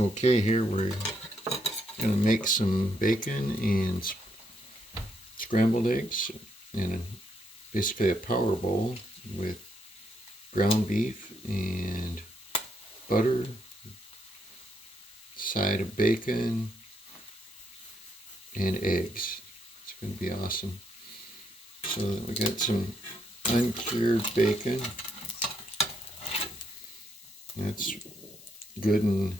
Okay, here we're going to make some bacon and scrambled eggs in basically a power bowl with ground beef and butter, side of bacon, and eggs. It's going to be awesome. So we got some uncured bacon. That's good and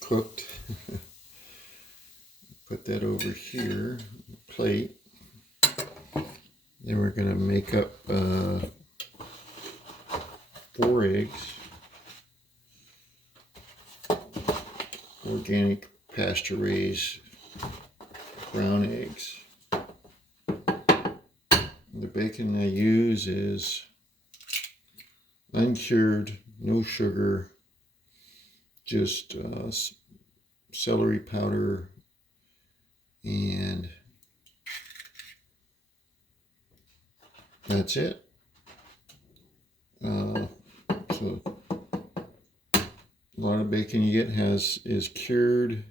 cooked. Put that over here, plate. Then we're going to make up 4 eggs, organic pasture raised brown eggs. The bacon I use is uncured, no sugar, just celery powder and that's it. So a lot of bacon you get is cured,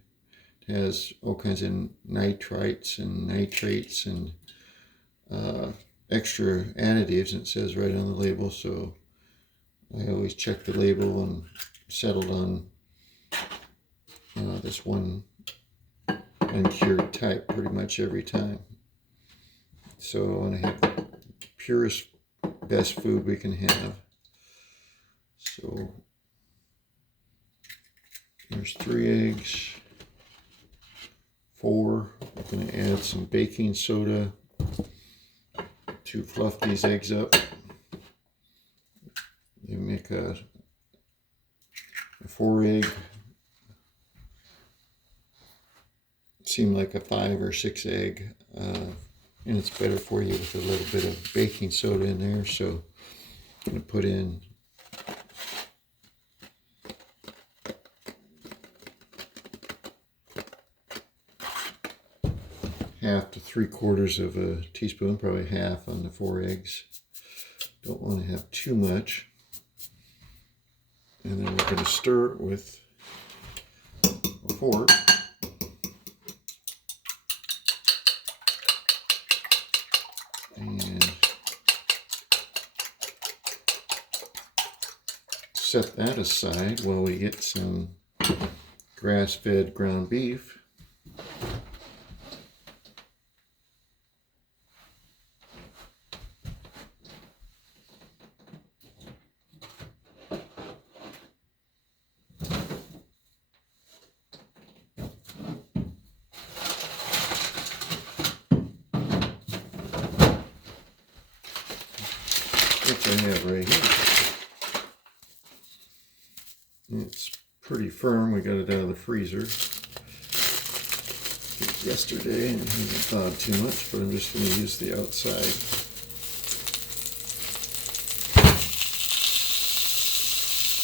has all kinds of nitrites and nitrates and extra additives, and it says right on the label, so I always check the label and settled on this one uncured type pretty much every time. So I want to have the purest, best food we can have. So there's 3 eggs, 4. I'm going to add some baking soda to fluff these eggs up. You make a 4 egg seem like a 5 or 6 egg, and it's better for you with a little bit of baking soda in there. So I'm going to put in half to 3/4 of a teaspoon, probably half on the 4 eggs. Don't want to have too much. And then we're going to stir it with a fork. And set that aside while we get some grass-fed ground beef. Which I have right here. It's pretty firm. We got it out of the freezer yesterday and it hasn't thawed too much, but I'm just going to use the outside.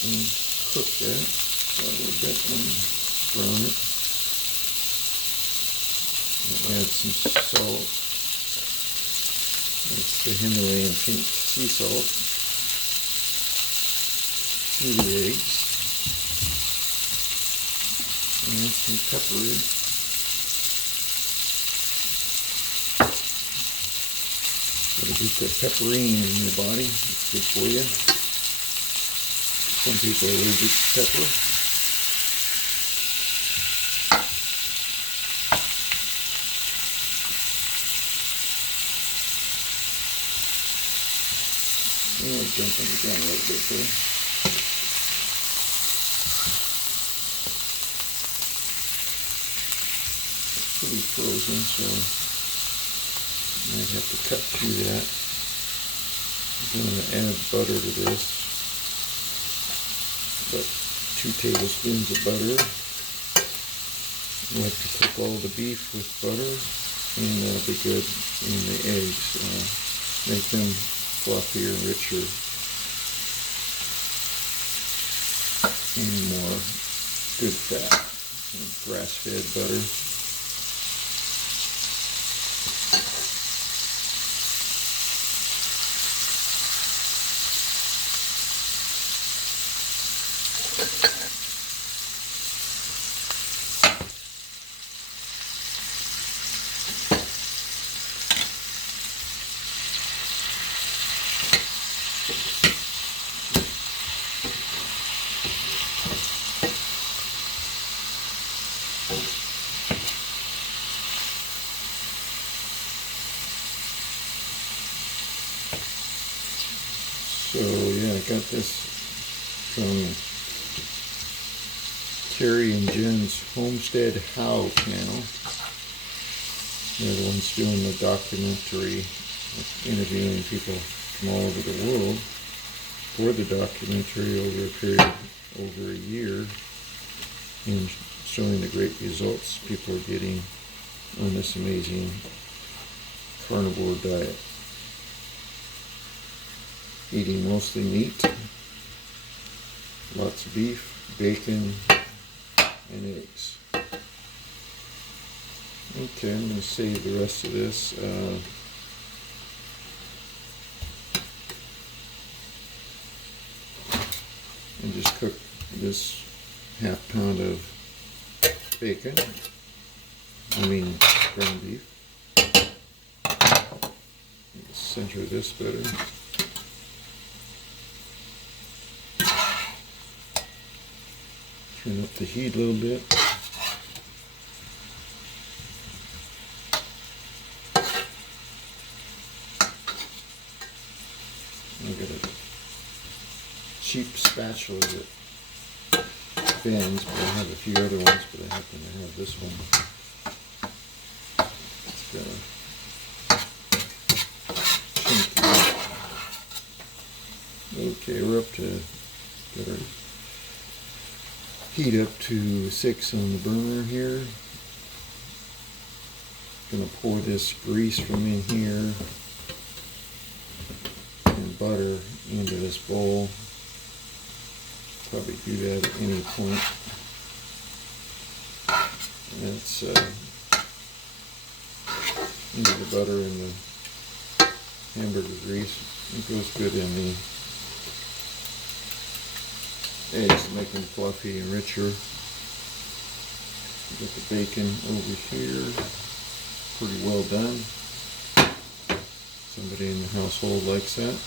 And cook that a little bit and brown it. I'll add some salt. That's the Himalayan pink sea salt to the eggs, and some pepper. Gotta get that pepperine in your body. It's good for you. Some people are allergic to pepper. And jumping it down a little bit there. It's pretty frozen, so I might have to cut through that. I'm going to add butter to this. About 2 tablespoons of butter. I like to cook all the beef with butter, and that'll be good in the eggs. Make them fluffier, richer, and more good fat. Grass-fed butter. So yeah, I got this from Carrie and Jen's Homestead How channel. They're the ones doing the documentary, interviewing people from all over the world for the documentary over a period over a year, and showing the great results people are getting on this amazing carnivore diet. Eating mostly meat, lots of beef, bacon, and eggs. Okay, I'm going to save the rest of this. And just cook this half pound of bacon, ground beef. Center this better. Turn up the heat a little bit. I've got a cheap spatula that bends, but I have a few other ones, but I happen to have this one. It's got a chink. Okay, we're up to, got our heat up to 6 on the burner here. Gonna pour this grease from in here and butter into this bowl. Probably do that at any point. That's into the butter and the hamburger grease. It goes good in the eggs to make them fluffy and richer. Get the bacon over here. Pretty well done. Somebody in the household likes that.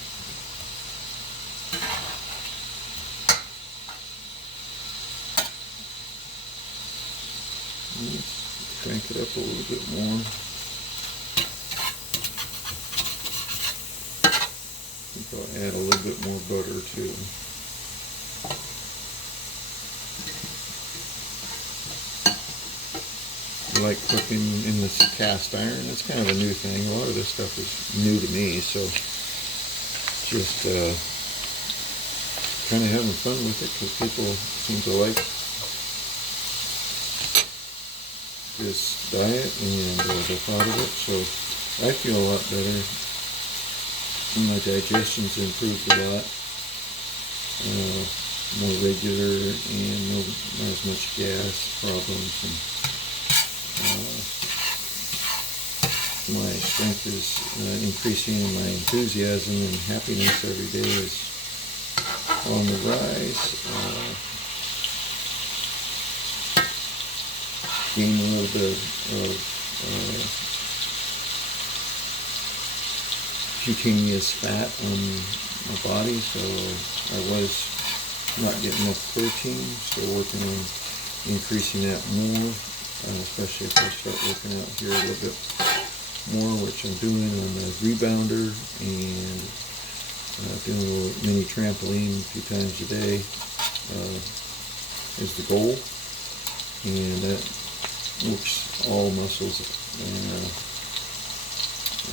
Let's crank it up a little bit more. I think I'll add a little bit more butter too. I like cooking in this cast iron. It's kind of a new thing. A lot of this stuff is new to me, so just kind of having fun with it because people seem to like this diet and the thought of it. So I feel a lot better. My digestion's improved a lot. More regular and not as much gas problems. And my strength is increasing, and my enthusiasm and happiness every day is on the rise. Gain a little bit of cutaneous fat on my body, so I was not getting enough protein, so working on increasing that more, especially if I start working out here a little bit more, which I'm doing on the rebounder, and doing a little mini trampoline a few times a day is the goal, and that works all muscles, and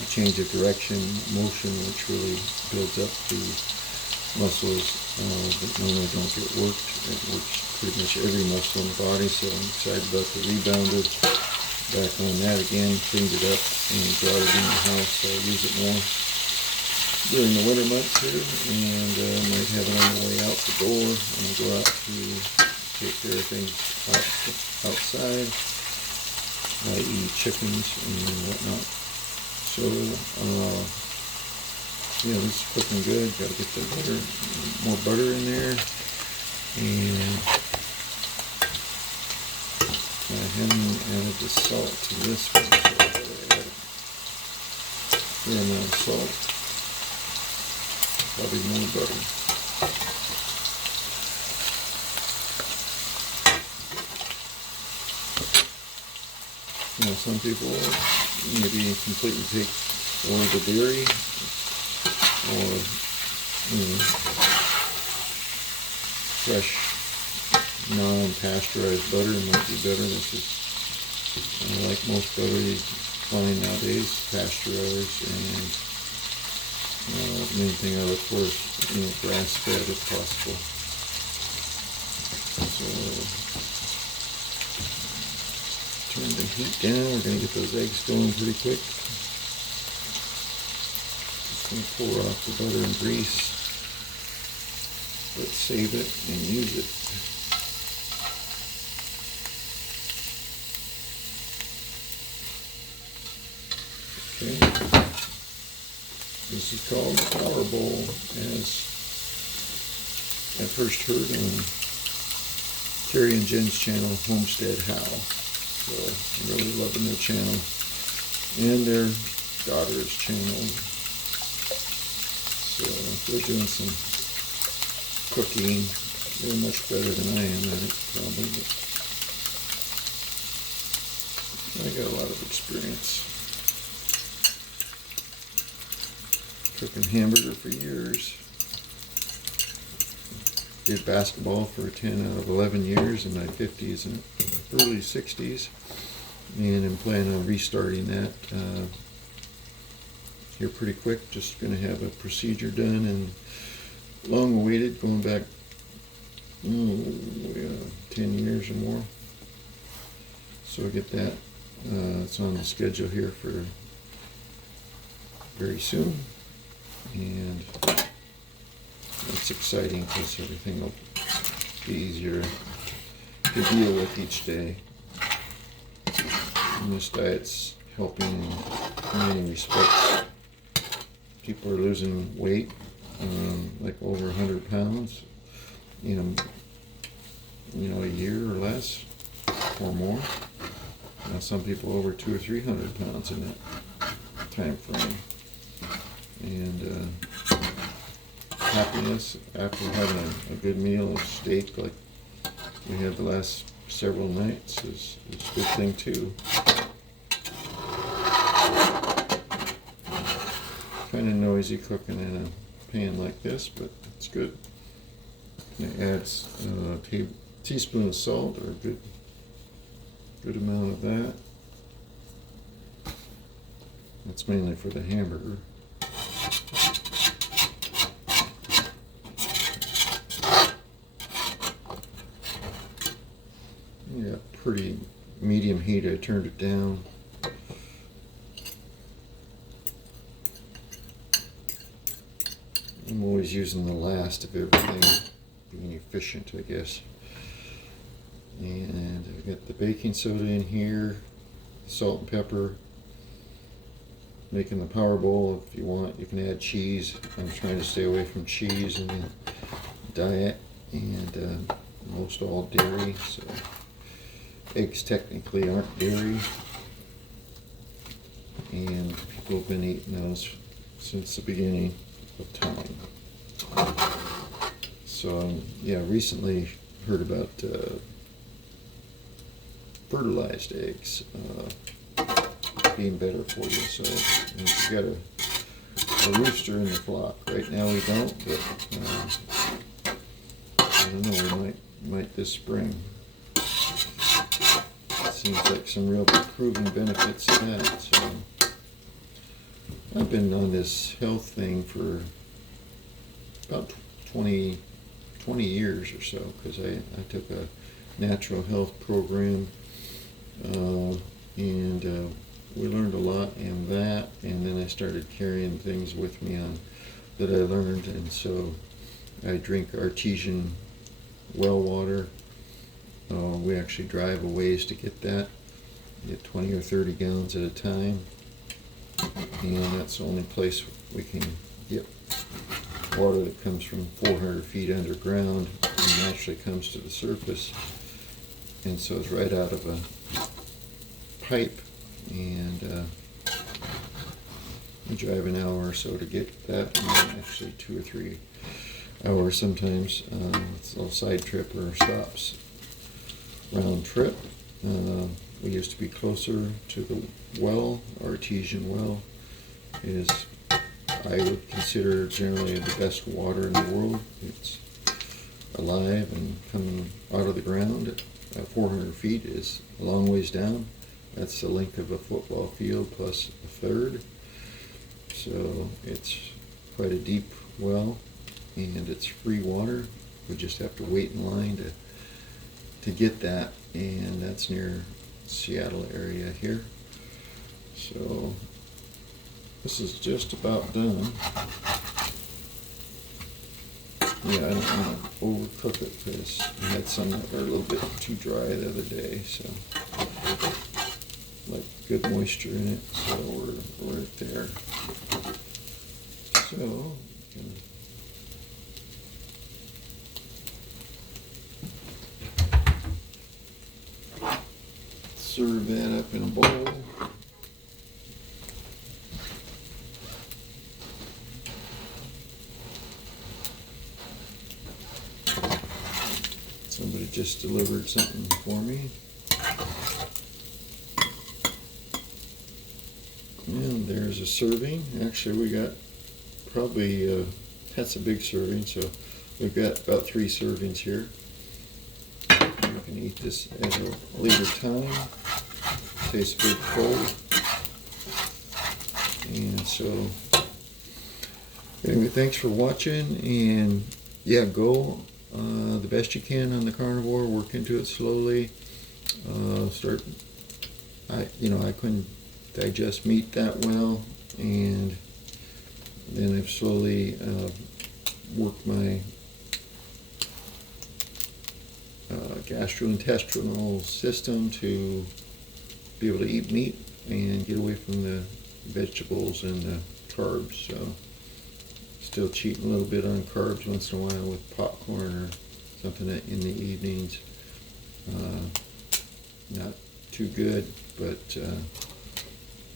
a change of direction, motion, which really builds up the muscles that normally don't get worked. It works pretty much every muscle in the body, so I'm excited about the rebounder. Back on that again, cleaned it up and brought it in the house, so I'll use it more during the winter months here, and might have it on the way out the door when I go out to take care of things outside, i.e. chickens and whatnot. So, yeah, this is cooking good. Got to get the butter, more butter in there, and I haven't added the salt to this one, so I've got to add a fair amount of salt, probably more butter. You know, some people maybe completely take away the dairy, or fresh, non-pasteurized butter might be better. This is, like most butter you find nowadays, pasteurized, and the main thing I look for is, grass-fed if possible. So, turn the heat down. We're going to get those eggs going pretty quick. Just going to pour off the butter and grease. Let's save it and use it. Okay. This is called the Power Bowl, as I first heard on Carrie and Jen's channel, Homestead How. So I'm really loving their channel and their daughter's channel. So they're doing some cooking. They're much better than I am at it, probably. But I got a lot of experience cooking hamburger for years. Did basketball for 10 out of 11 years in my 50s and early 60s, and I'm planning on restarting that here pretty quick. Just going to have a procedure done, and long awaited, going back 10 years or more. So I get that. It's on the schedule here for very soon, and that's exciting because everything will be easier to deal with each day. And this diet's helping in many respects. People are losing weight, like over 100 pounds in a year or less or more. Now some people over 200 or 300 pounds in that time frame. And happiness after having a good meal of steak like we had the last several nights is a good thing too. Kind of noisy cooking in a pan like this, but it's good. And it adds a teaspoon of salt, or a good amount of that. That's mainly for the hamburger. Yeah, pretty medium heat. I turned it down. I'm always using the last of everything, being efficient, I guess. And I've got the baking soda in here, salt and pepper. Making the Power Bowl. If you want, you can add cheese. I'm trying to stay away from cheese in the diet, and most all dairy. So eggs technically aren't dairy, and people have been eating those since the beginning of time. So yeah, recently heard about fertilized eggs being better for you. So if you got a rooster in the flock. Right now we don't, but I don't know, we might this spring. Seems like some real proven benefits of that. So I've been on this health thing for about 20 years or so, because I took a natural health program, and we learned a lot in that, and then I started carrying things with me on that I learned, and so I drink artesian well water. We actually drive a ways to get that. Get 20 or 30 gallons at a time, and that's the only place we can get water that comes from 400 feet underground and naturally comes to the surface. And so it's right out of a pipe, and we drive an hour or so to get that, and actually 2 or 3 hours sometimes. It's a little side trip or stops. Round trip. We used to be closer to the well. Artesian well is, I would consider, generally the best water in the world. It's alive and coming out of the ground. 400 feet is a long ways down. That's the length of a football field plus a third. So it's quite a deep well, and it's free water. We just have to wait in line to get that, and that's near Seattle area here. So this is just about done. Yeah, I don't want to overcook it because I had some that were a little bit too dry the other day, so like good moisture in it, so we're right there. So you can serve that up in a bowl. Somebody just delivered something for me. And there's a serving. Actually, we got probably, that's a big serving, so we've got about 3 servings here. You can eat this at a later time. Tastes good cold. And so, anyway, thanks for watching, and yeah, go the best you can on the carnivore. Work into it slowly. I couldn't digest meat that well, and then I've slowly worked my gastrointestinal system to be able to eat meat and get away from the vegetables and the carbs. So still cheating a little bit on carbs once in a while with popcorn or something in the evenings. Not too good, but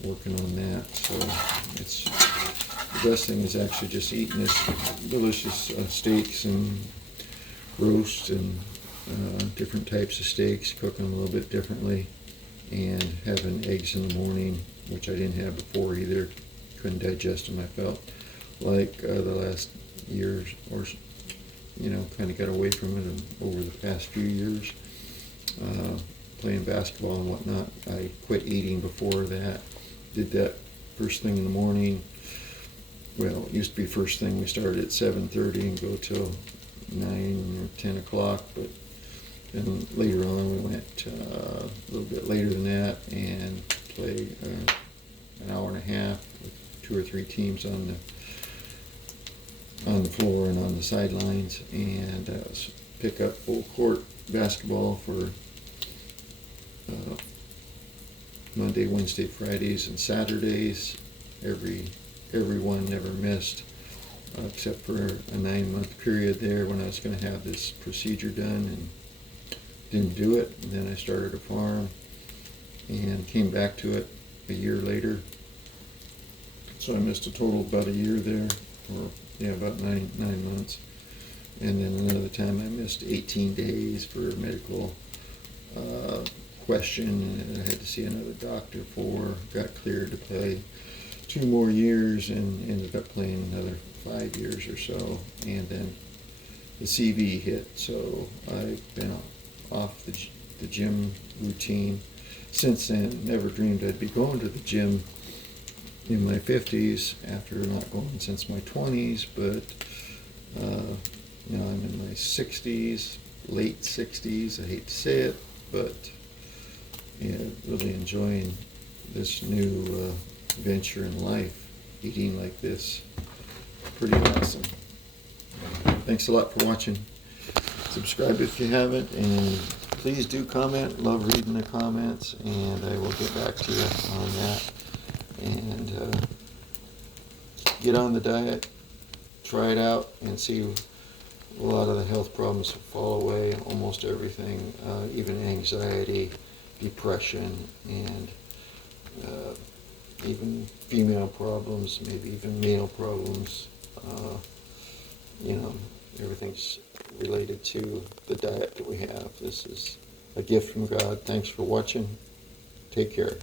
working on that. So it's the best thing is actually just eating this delicious steaks and roasts and different types of steaks, cooking them a little bit differently, and having eggs in the morning, which I didn't have before either. Couldn't digest them. I felt like the last years or kind of got away from it over the past few years, playing basketball and whatnot. I quit eating before that. Did that first thing in the morning. Well, it used to be first thing. We started at 7:30 and go till 9 or 10 o'clock, but then later on we went a little bit later than that and played an hour and a half with 2 or 3 teams on the floor and on the sidelines, and pick up full court basketball for Monday, Wednesday, Fridays, and Saturdays. Everyone never missed, except for a 9-month period there when I was going to have this procedure done and didn't do it. And then I started a farm and came back to it a year later. So I missed a total of about a year there, or about nine months. And then another time I missed 18 days for a medical question, and I had to see another doctor for. Got cleared to play 2 more years and ended up playing another 5 years or so. And then the CV hit, so I've been off the gym routine since then. Never dreamed I'd be going to the gym in my 50s after not going since my 20s, but I'm in my 60s, late 60s. I hate to say it, but really enjoying this new venture in life. Eating like this, pretty awesome. Thanks a lot for watching. Subscribe if you haven't, and please do comment. Love reading the comments, and I will get back to you on that. And get on the diet, try it out, and see a lot of the health problems fall away. Almost everything, even anxiety, depression, and even female problems, maybe even male problems. Everything's related to the diet that we have. This is a gift from God. Thanks for watching. Take care.